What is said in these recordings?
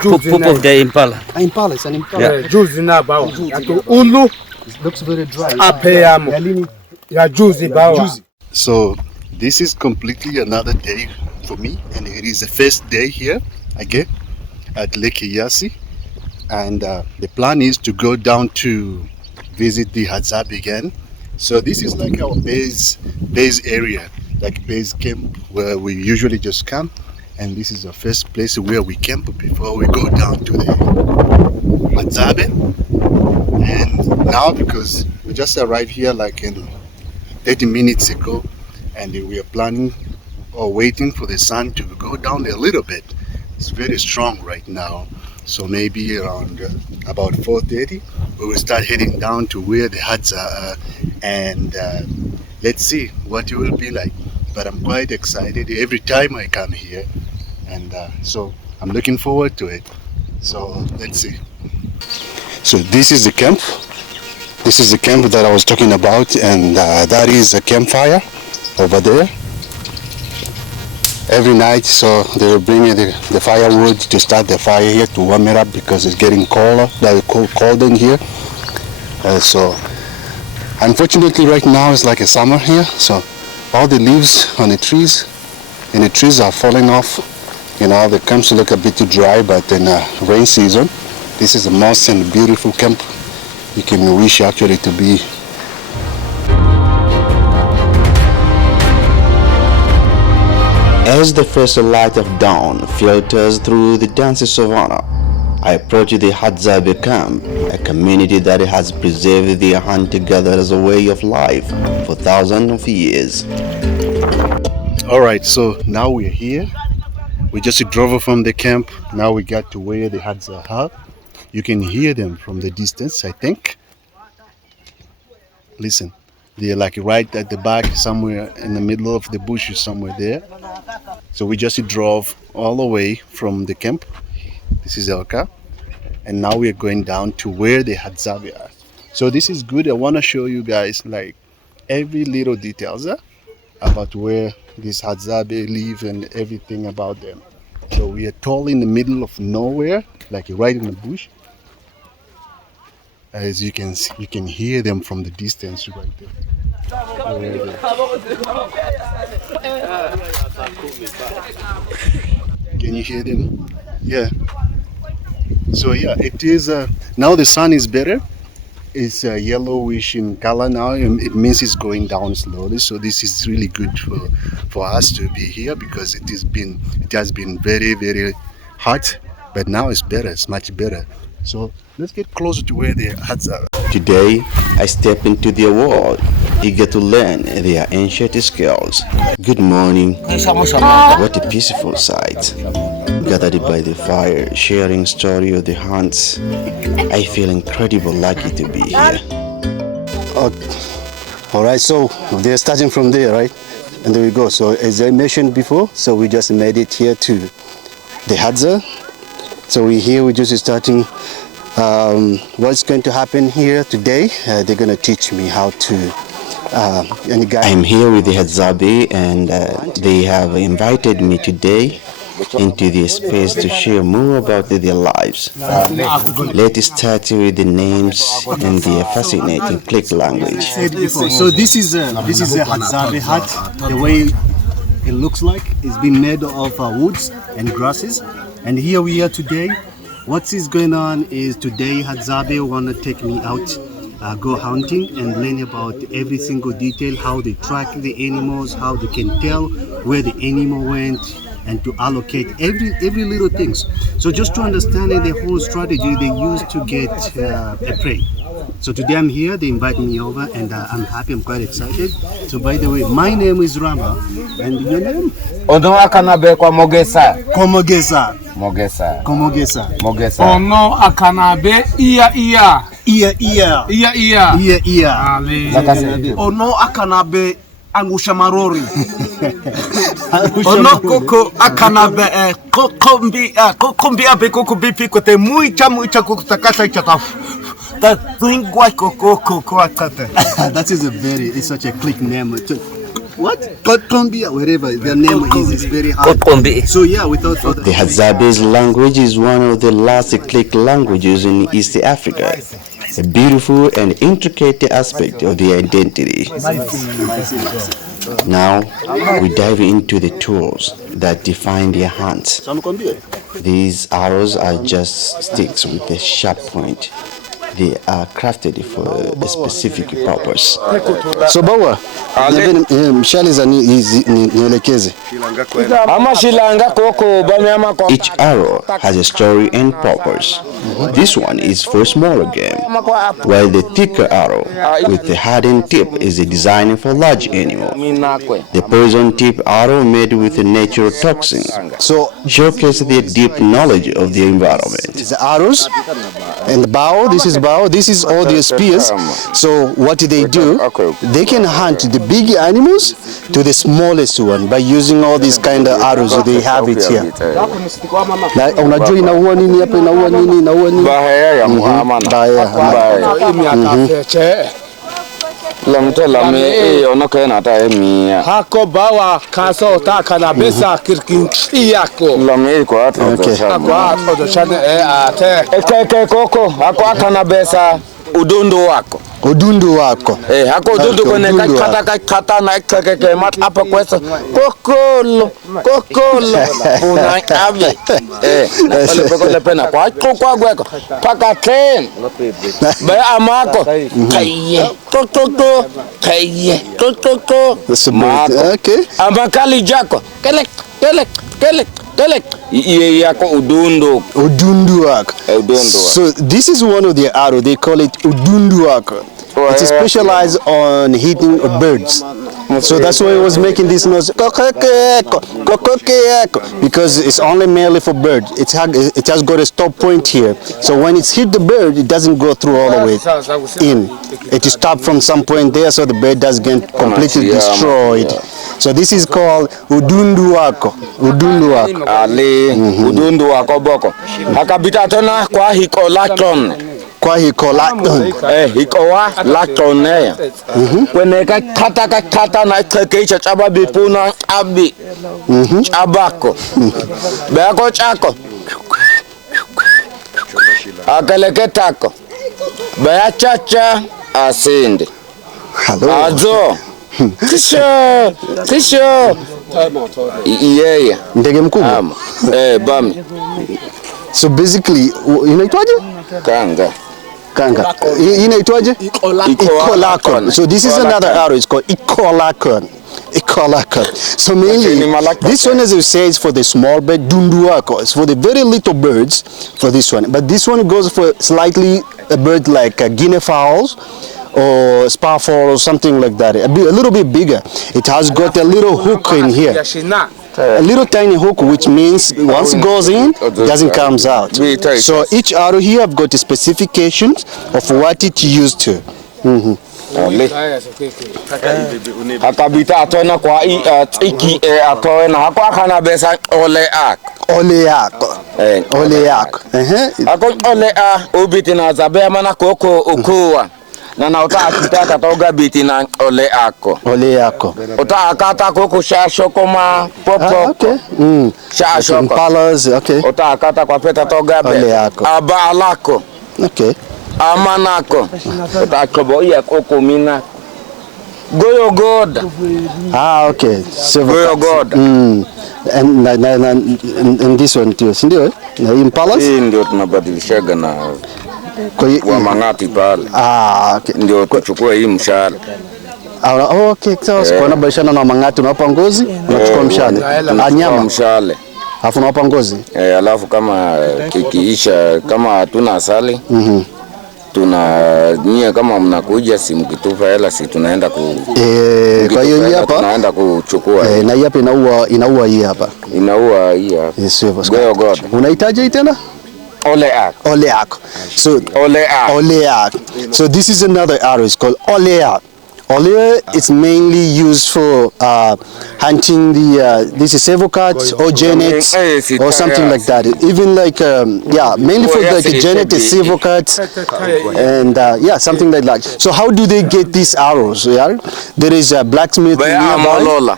Poop of the impala. Impala, it's an impala. Yeah. It looks very dry. So this is completely another day for me, and it is the first day here again at Lake Eyasi, and the plan is to go down to visit the Hadzabe again. So this is like our base area, like base camp where we usually just camp, and this is the first place where we camp before we go down to the Hadzabe. And now, because we just arrived here like in 30 minutes ago, and we are planning or waiting for the sun to go down a little bit. It's very strong right now, so maybe around about 4:30 we will start heading down to where the huts are, and let's see what it will be like. But I'm quite excited every time I come here, and so I'm looking forward to it. So let's see. So this is the camp. This is the camp that I was talking about, and that is a campfire over there. Every night, so they will bring me the firewood to start the fire here to warm it up because it's getting colder, cold in here. So unfortunately right now it's like a summer here, so all the leaves on the trees are falling off. You know, the camps look a bit too dry, but in rain season, this is the most and beautiful camp you can wish actually to be. As the first light of dawn filters through the dense savannah, I approach the Hadzabe camp, a community that has preserved the hunter-gatherers way of life for thousands of years. Alright, so now we're here. We just drove from the camp. Now we got to where the Hadzabe are. You can hear them from the distance, I think. Listen, they're like right at the back, somewhere in the middle of the bushes, somewhere there. So we just drove all the way from the camp. This is our car, and now we are going down to where the Hadzabe are. So this is good. I want to show you guys like every little details about where these Hadzabe live and everything about them. So we are totally in the middle of nowhere, like right in the bush. As you can see, you can hear them from the distance right there. Can you hear them? Yeah. So yeah, it is now the sun is better. It's yellowish in color now, and it means it's going down slowly. So this is really good for us to be here because it has been very, very hot, but now it's better. It's much better. So let's get closer to where the huts are. Today, I step into their world, eager to learn their ancient skills. Good morning. What a peaceful sight. Gathered by the fire, sharing story of the hunts. I feel incredibly lucky to be here. All right, so they're starting from there, right? And there we go. So as I mentioned before, so we just made it here to the Hadzabe. So we're just starting what's going to happen here today. They're going to teach me how to I'm here with the Hadzabe, and they have invited me today into this space to share more about their lives. Let's start with the names and their fascinating click language. So this is a Hadzabe hut. The way it looks like it's been made of woods and grasses. And here we are today. What is going on is today Hadzabe want to take me out, go hunting and learn about every single detail, how they track the animals, how they can tell where the animal went, and to allocate every little things. So just to understand the whole strategy they use to get a prey. So today I'm here, they invite me over, and I'm happy, I'm quite excited. So by the way, my name is Rama, and your name? Ono akanabe kwa Mogesa. Komogesa. Mogesa. Komogesa. Mogesa. Ono akanabe iya. Ono akanabe angusha marori. Ono koko akanabe kokombi abe koko bipi kote muicha kukutakasa chata. That is it's such a click name. what? Kokombia, wherever their name is very hard. So yeah, without further The Hadzabe's language is one of the last click languages in East Africa, a beautiful and intricate aspect of their identity. Now we dive into the tools that define their hands. These arrows are just sticks with a sharp point. They are crafted for a specific purpose. So Bawa, mshale za nielekeze. Each arrow has a story and purpose. This one is for a smaller game, while the thicker arrow with the hardened tip is designed for large animal. The poison tip arrow made with a natural toxin showcases their deep knowledge of the environment. The arrows and the bow, this is bow, this is all the spears. So what do? They can hunt the big animals to the smallest one by using all these kind of arrows. They have it here. Unajua inaua nini hapa, inaua nini, inaua nini? Baya. Hako bawa kaso ta kana besa kirkin iyako. Eke koko hako akana besa udundu wako. Udundu wako. Hako udundu kone kata na keke mat apa kwesa kokolo una abi. Pale peko lepena kwa gweko paka ten. Ba amako kaye kokoko kaye kokoko. Okay. Amakali jako kelek yako udundu wako. So this is one of the arrow, they call it udundu wako. It is specialized on hitting birds. So that's why it was making this noise because it's only mainly for birds. It has got a stop point here. So when it's hit the bird, it doesn't go through all the way in. It is stopped from some point there, so the bird doesn't get completely destroyed. So this is called udundu wako. Udundu wako. Udundu wako boko. Hakabita tona kwa hiko lacton. Kwa hiko lacton. Hiko wa lacton ya. Kwene kata na kekecha chaba bipuna abi. Chabako. Bako chako. Akaleketako. Baya chacha asinde. Azo. Kisho. Yeah. Ndege mkubwa. Bami. So basically, inaitwaje? Kanga. Inaitwaje? Ikolakon. So this is another arrow. It's called Ikolakon. So mainly, this one, as you say, is for the small bird, dunduako. It's for the very little birds, for this one. But this one goes for slightly a bird like guinea fowls or sparrow or something like that. A little bit bigger. It has got a little hook in here. A little tiny hook, which means once it goes in, it doesn't come out. So each arrow here have got the specifications of what it used to. Hakabita atona kwa iki atona hakwa kana besa ole yako. Ako ole ubiti na zabe mana koko okuwa. Na uta akitaka toga biti na ole yako. Uta akata koko shasho koma popo. Okay. Shasho palas, okay. Uta akata kwa peta toga be. Aba alako. Okay. Amanako. Uta kobo ya koko mina. Goyo God. Okay. Goyo God. And this one too. Sindio? Impalas? Ndio tunabadilishaga na kwa mangati pale. Okay. Ndio tuchukue hii mshale. Okay, so kuna bashana na mangati unawapa ngozi, unachukua mshale. Nyama mshale. Alafu unawapa ngozi. Alafu kama kikiisha kama hatuna asali. Nyie kama mnakuja si mkitupa hela si tunaenda kwa hiyo hii hapa tunaenda kuchukua. Na hii hapa inaua hii hapa. Inaua hii hapa. Yes, God. Unahitaji tena? Ole yako. So ole yako. So this is another arrow. It's called ole yako. Ole is mainly used for hunting the this is avocat or genet or something like that. Even like mainly for like a genet is avocat and something like that. So how do they get these arrows? Yeah, there is a blacksmith nearby.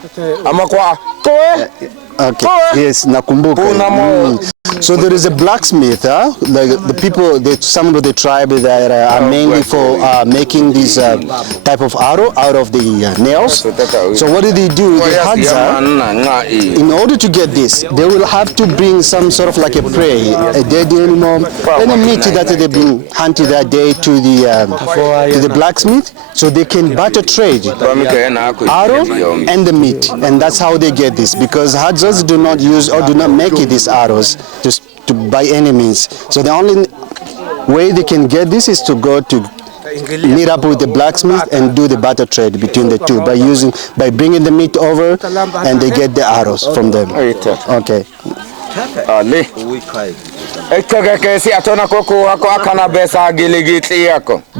Okay. Yes, nakumbuka. So there is a blacksmith, like the people, some of the tribe that are mainly for making this type of arrow out of the nails. So what do? The Hadzabe, in order to get this, they will have to bring some sort of like a prey, a dead animal, any meat that they've been hunted that day to the blacksmith, so they can barter trade arrow and the meat, and that's how they get this. Because Hadzabes do not use or do not make these arrows to by any means. So the only way they can get this is to go to meet up with the blacksmith and do the barter trade between the two by bringing the meat over, and they get the arrows from them. Okay.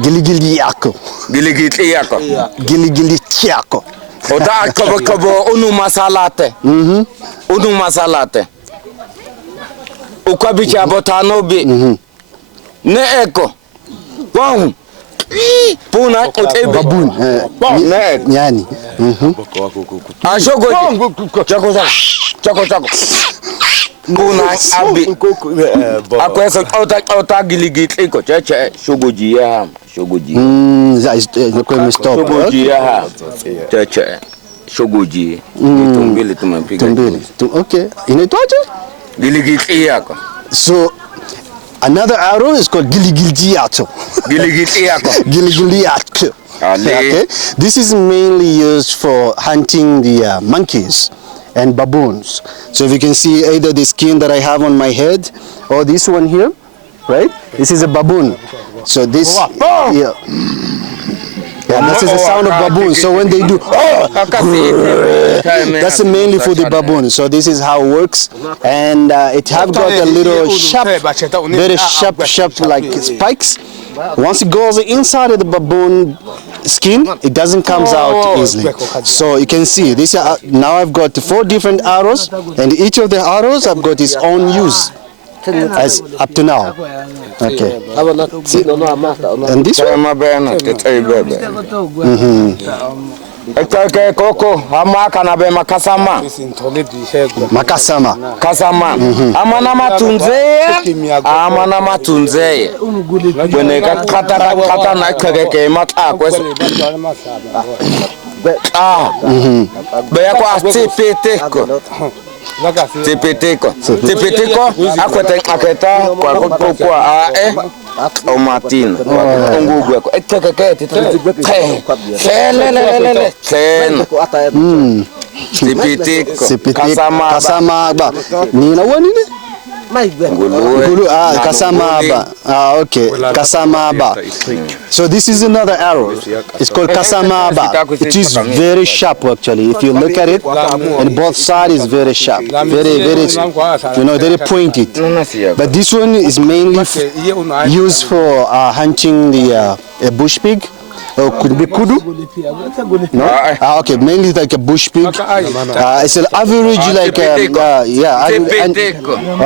Giligili yako. Ota kobo unu masalate. Unu masalate. Ukabicha botano bi. Ne eko. Wow. Puna baboon. Ne Yani. Ashogo. Chako. Puna abi. Akwesa ota giligit eko cheche shogoji ya. Shogoji ya. Cheche. Shogoji. Tumbili. Okay. Inaitwaje? Giligit yako. So another arrow is called giligiliato. Giligiliato. Okay. This is mainly used for hunting the monkeys and baboons. So if you can see either the skin that I have on my head or this one here, right? This is a baboon. So this, this is the sound of baboon. So when they do, that's mainly for the baboon. So this is how it works, and it have got a little sharp, very sharp like spikes. Once it goes inside of the baboon skin, it doesn't come out easily. So you can see this. Now I've got 4 different arrows, and each of the arrows have got its own use. As up to now. Okay. And this one? Makasama. Amana matunze. When kata na keke mata kwese. Bayako asipeteko. Tipitiko aketa kwa o Martin ngugwe ko tipitiko kasama ba nina wani ne Gulu, Kasamaba. Okay, Kasamaba. So this is another arrow. It's called Kasamaba. It is very sharp actually. If you look at it, and both sides is very sharp, very, very pointed. But this one is mainly used for hunting the bush pig. Could be kudu? No? Okay, mainly like a bush pig. It's an average like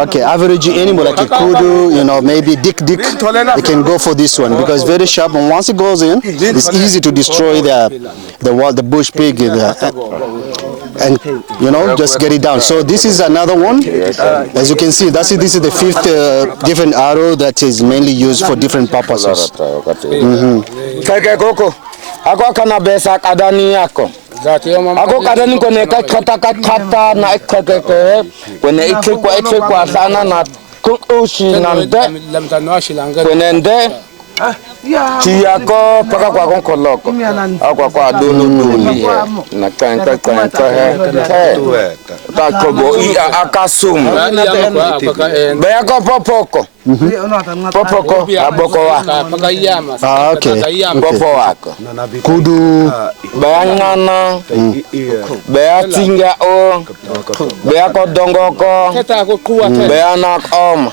okay, average animal like a kudu, maybe dick. You can go for this one because it's very sharp, and once it goes in, it's easy to destroy the bush pig and just get it down. So this is another one. As you can see, this is the 5th different arrow that is mainly used for different purposes. Ako kana besa kadani yako. Ako kadani kone kata na ikeke kone ikekwa sana na kuushi nande kone nde chiyako paka kwa konkoloko kwa dulu na kanka takobo akasum bayako popoko Popoko aboko wako. Ah, okay. Popo wako. Kudu. Beangana. Beatinga o. Beako dongoko. Beanak om.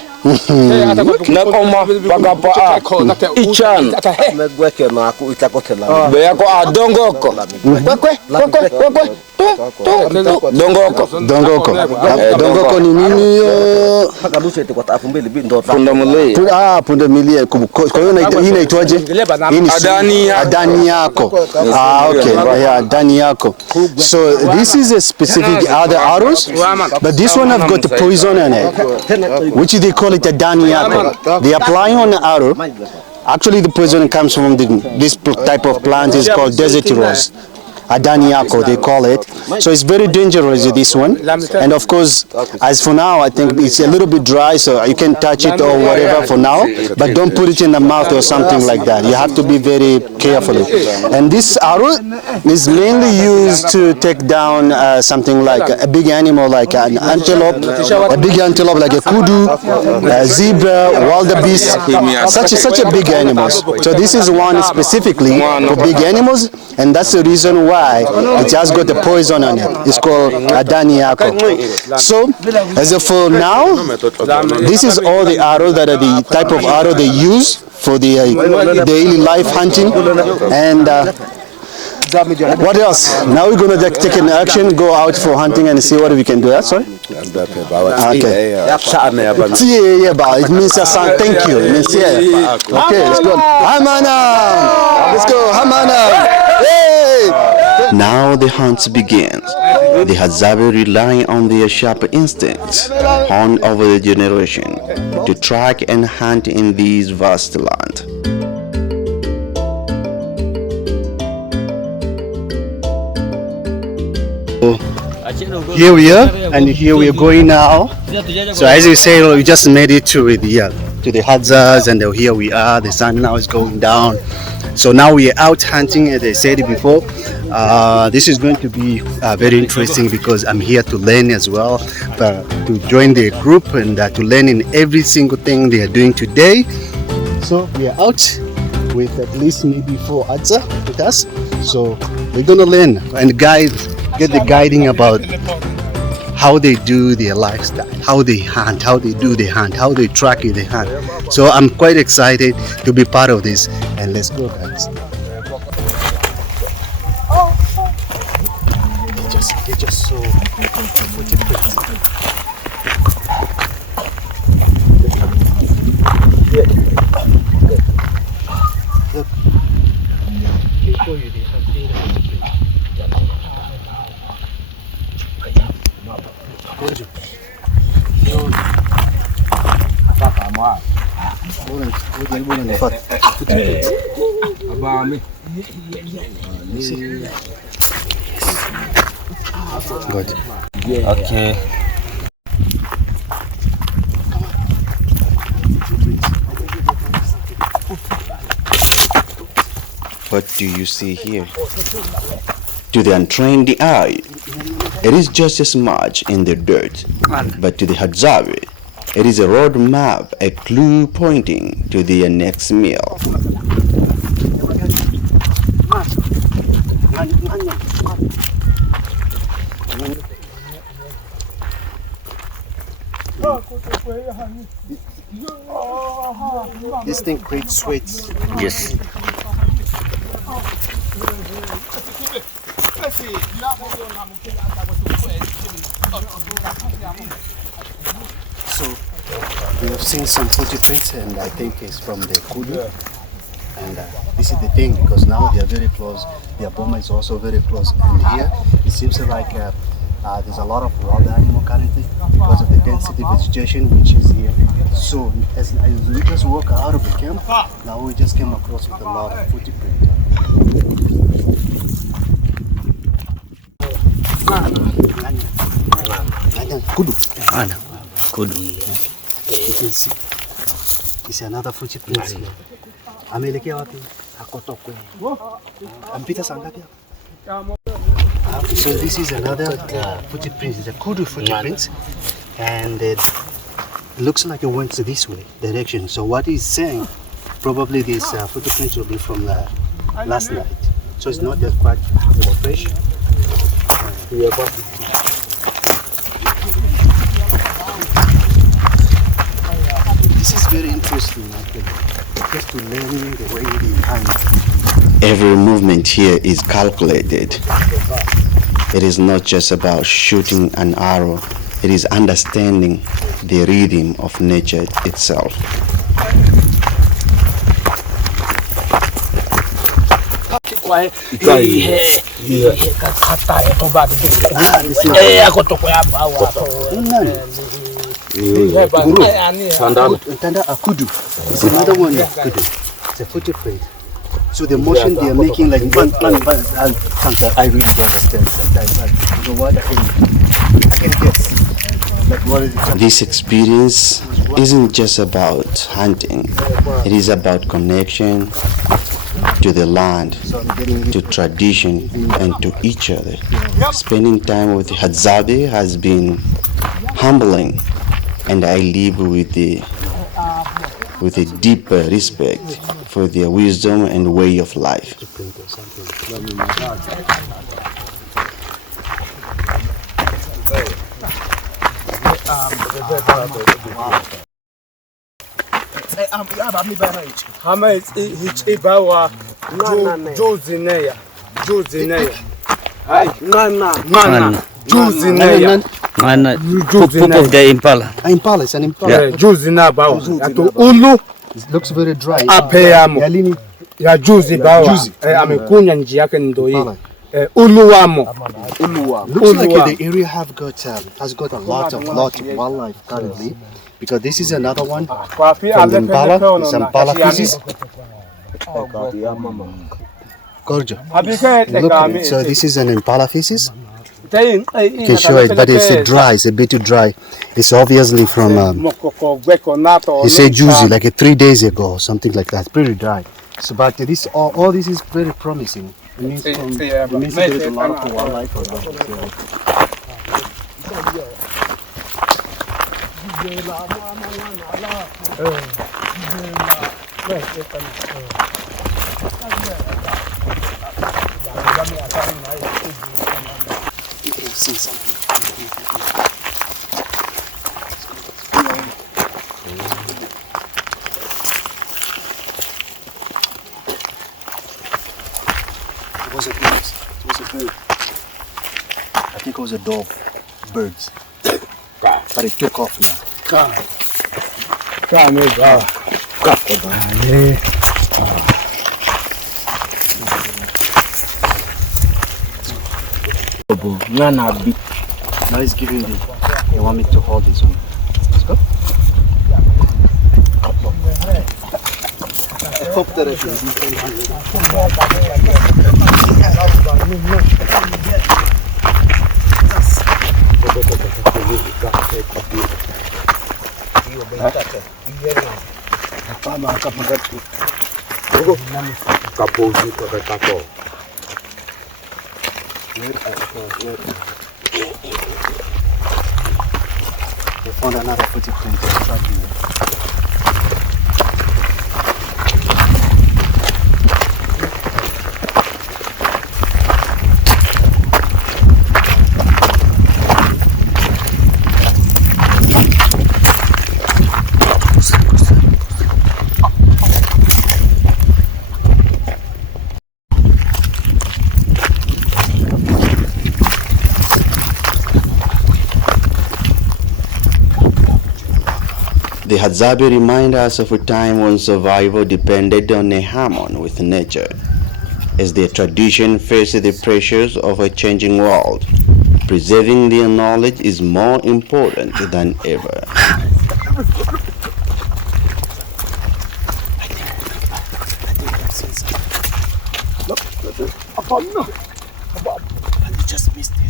Nakoma pagapa ako. Ichan. Beako adongoko. Kwekwe. Dongoko. Dongoko ni nini yo? Pundamilia. Pundamilia. Kwa hiyo hii inaitwaje? Adani yako. Ah, okay. Yeah, adani yako. So this is a specific other arrows, but this one have got the poison in it, which they call it adani yako. They apply on the arrow. Actually, the poison comes from this type of plant is called desert rose. Adaniako, they call it. So it's very dangerous, this one. And of course, as for now, I think it's a little bit dry, so you can touch it or whatever for now, but don't put it in the mouth or something like that. You have to be very careful. And this arrow is mainly used to take down something like a big animal, like an antelope, a big antelope like a kudu, a zebra, wildebeest, such a big animals. So this is one specifically for big animals, and that's the reason why it just got the poison on it. It's called adaniako. So, as of for now, this is all the arrow that are the type of arrow they use for the daily life hunting. And what else? Now we're going to take an action, go out for hunting and see what we can do. Yeah, sorry? Okay. Yeah, but it means thank you. It means yeah. Okay, let's go. Hamana! Let's go, Hamana! Hey! Now the hunt begins. The Hadzabe rely on their sharp instincts, honed over the generation, to track and hunt in this vast land. Here we are, and here we are going now. So as you say, we just made it to the Hadzas, and here we are. The sun now is going down. So now we are out hunting, as I said before. This is going to be very interesting because I'm here to learn as well, to join the group and to learn in every single thing they are doing today. So we are out with at least maybe 4 Hadza with us. So we're gonna learn and get the guiding about how they do their lifestyle, how they hunt, how they do the hunt, how they track the hunt. So I'm quite excited to be part of this, and let's go, guys. They just so look. They show you the hunting. Good. Okay. What do you see here? To the untrained eye, it is just a smudge in the dirt, but to the Hadzabe, it is a road map, a clue pointing to their next meal. This thing creates sweats. Yes. So we have seen some footprints, and I think it's from the kudu. And this is the thing, because now they are very close. The boma is also very close. And here it seems like there's a lot of wild animal currently because of the density vegetation which is here. So as we just walk out of the camp, now we just came across with a lot of footprints. Kudu. Kudu. You can see. It's another footprint here. Ameelekea wapi? Akotokwe. Ampita sangapi? So this is another footprint. It's a kudu footprint, and It looks like it went this way, direction. So what he's saying, probably this footprint will be from last night. So it's not just quite fresh. This is very interesting, just to learning the way behind. Every movement here is calculated. It is not just about shooting an arrow, it is understanding the rhythm of nature itself. Tanda akudu. It's another one. Akudu. It's a footprint. So the motion they are making, like sometimes I really don't understand sometimes. You know what? I can guess. Like what is it? This experience isn't just about hunting, it is about connection to the land, to tradition, and to each other. Spending time with Hadzabe has been humbling, and I live with a deep respect for their wisdom and way of life. Poop of the impala. Impala, it's an impala. It looks very dry. Ya juzi bawa amekunya nji yake ndo hii ulu wamo. Looks like the area has got a lot of wildlife currently, because this is another one from the impala. It's impala feces. Gorgeous. Look, so this is an impala feces. You can show it, but it's dry. It's a bit too dry. It's obviously from. He said juicy, like 3 days ago, or something like that. Pretty dry. So, but this all this is very promising. It means there is a lot of wildlife around. You can see something. It was a bird. I think it was a dog. Birds. But it took off now. Now he's giving me. They want me to hold this one. Let's go. I hope that I can We found another footprint. The Hadzabe remind us of a time when survival depended on a harmony with nature. As their tradition faces the pressures of a changing world, preserving their knowledge is more important than ever. I just missed it.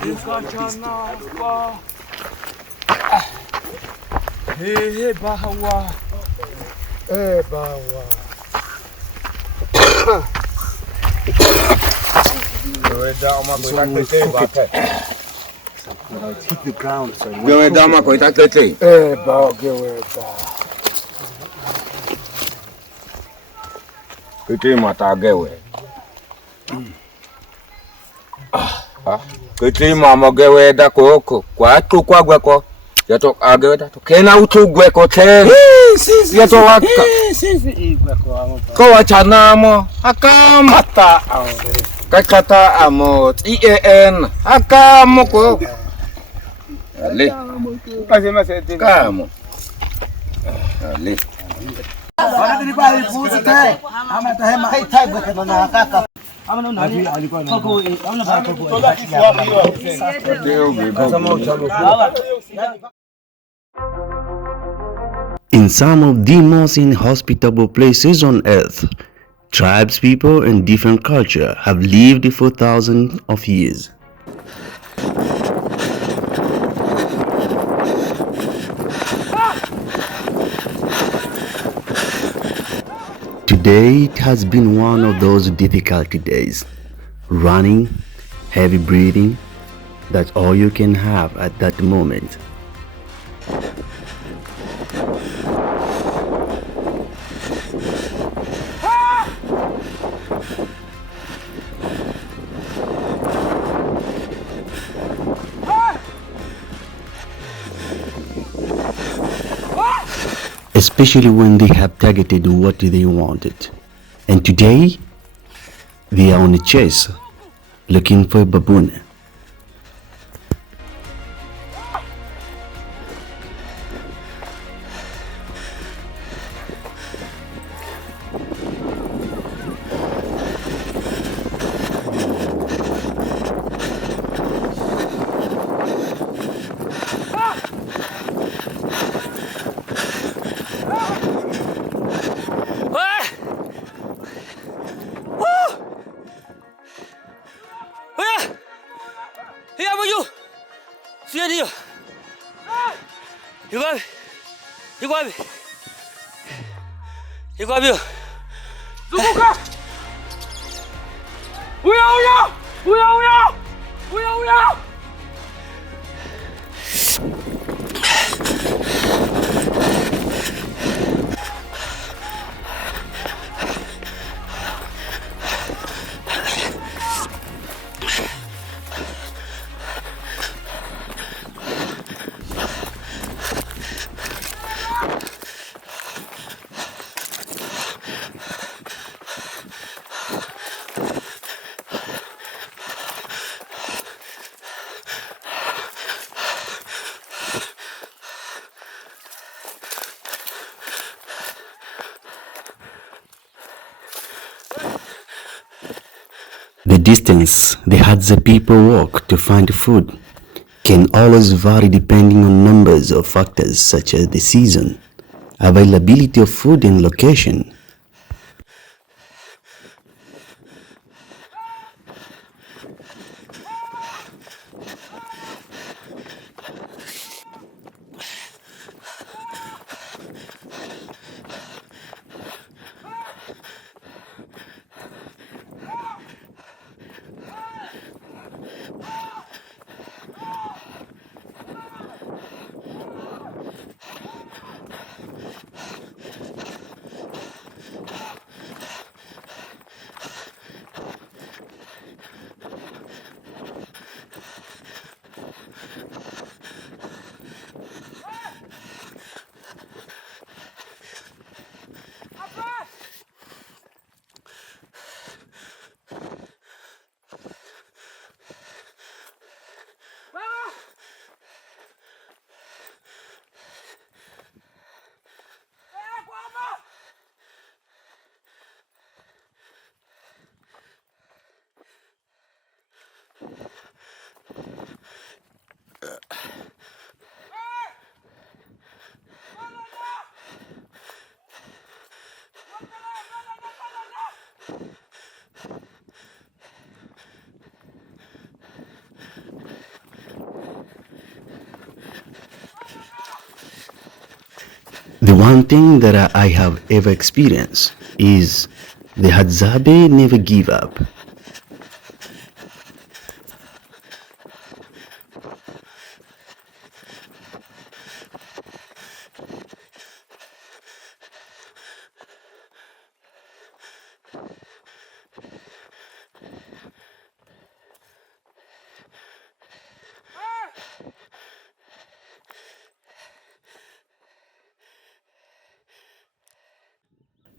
Hey, bawa. Bawa. Hit the ground. So Gewe dama ko itakete. Ba gewe ba. Kete mata gewe. Kete mama gewe da ko kwa tu kwa gwe ko. Yato agewe da to kena utu gwe ko te. Yato waka. Ko wachana mo akamata. Kakata amo TAN akamo ko. Ali. Kamo. Ali. In some of the most inhospitable places on earth, tribespeople and different culture have lived for thousands of years. Today it has been one of those difficult days. Running, heavy breathing, that's all you can have at that moment. Especially when they have targeted what they wanted. And today, they are on a chase, looking for a baboon. Igual. Zunguka! Uya! The distance the Hadzabe people walk to find food can always vary depending on numbers of factors such as the season, availability of food, and location. The one thing that I have ever experienced is the Hadzabe never give up.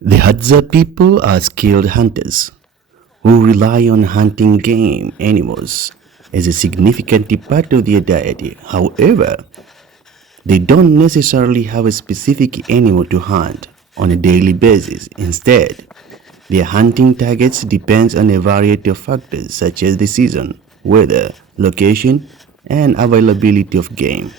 The Hadza people are skilled hunters who rely on hunting game animals as a significant part of their diet. However, they don't necessarily have a specific animal to hunt on a daily basis. Instead, their hunting targets depends on a variety of factors such as the season, weather, location, and availability of game.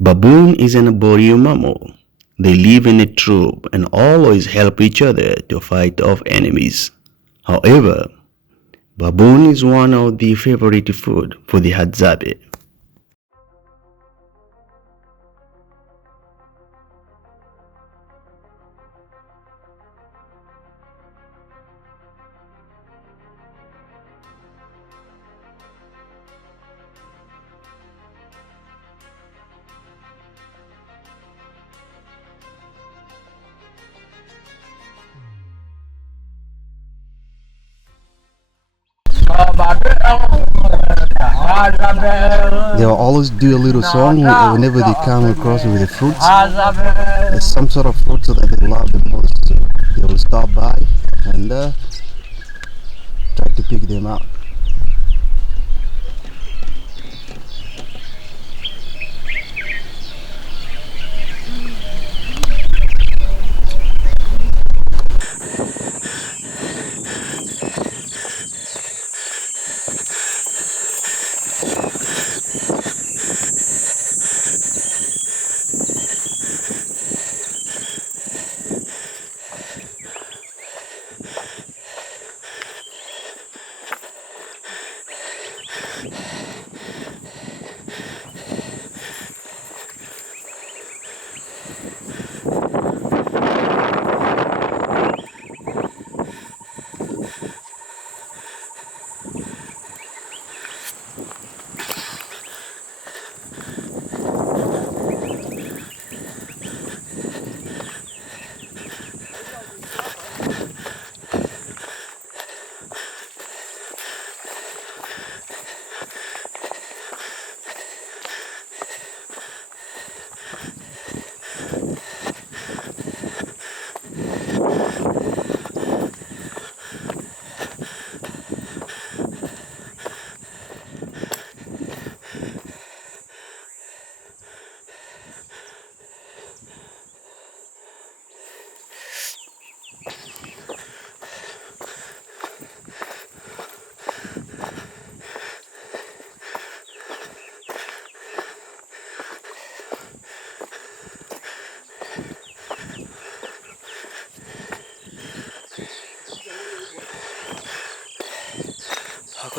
Baboon is an arboreal mammal. They live in a troop and always help each other to fight off enemies. However, baboon is one of the favorite food for the Hadzabe. They will always do a little song whenever they come across with the fruits. There's some sort of fruits that they love the most. So they will stop by and try to pick them out.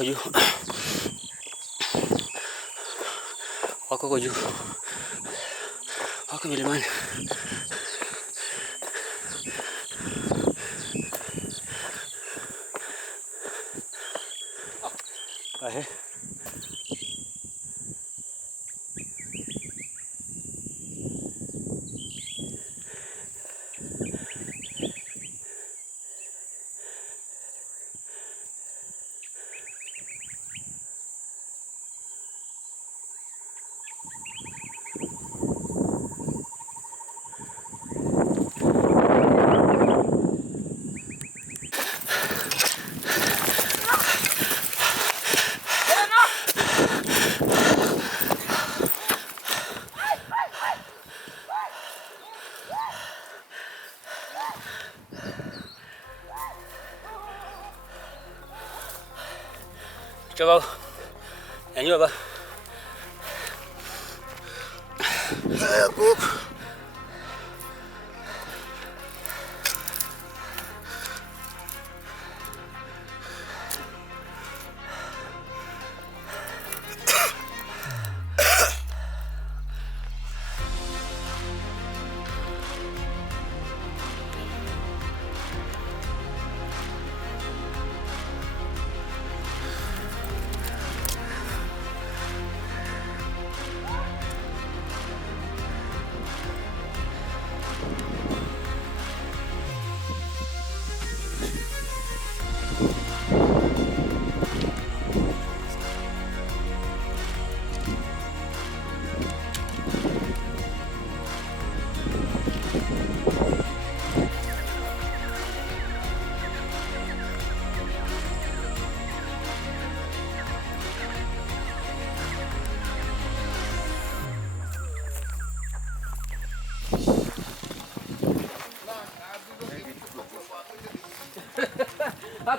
juu. Wako kwa juu. Wako milimani. Ahe. Coba, nyanyi apa? Aku.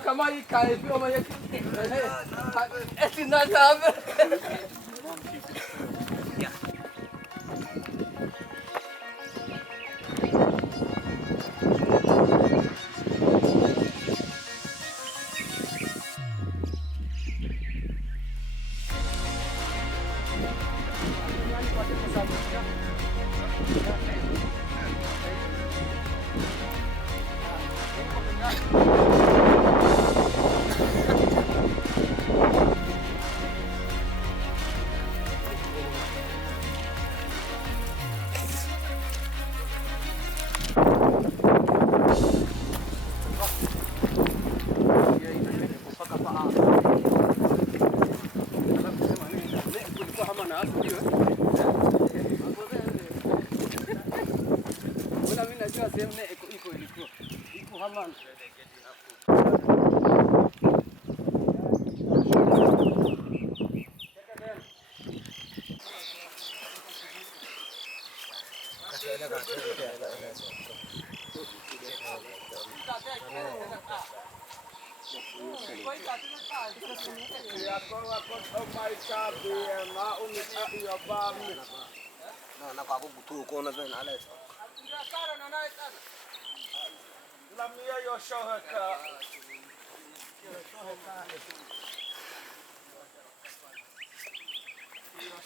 Kama ikai pio maya etina sabe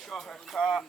Show her car.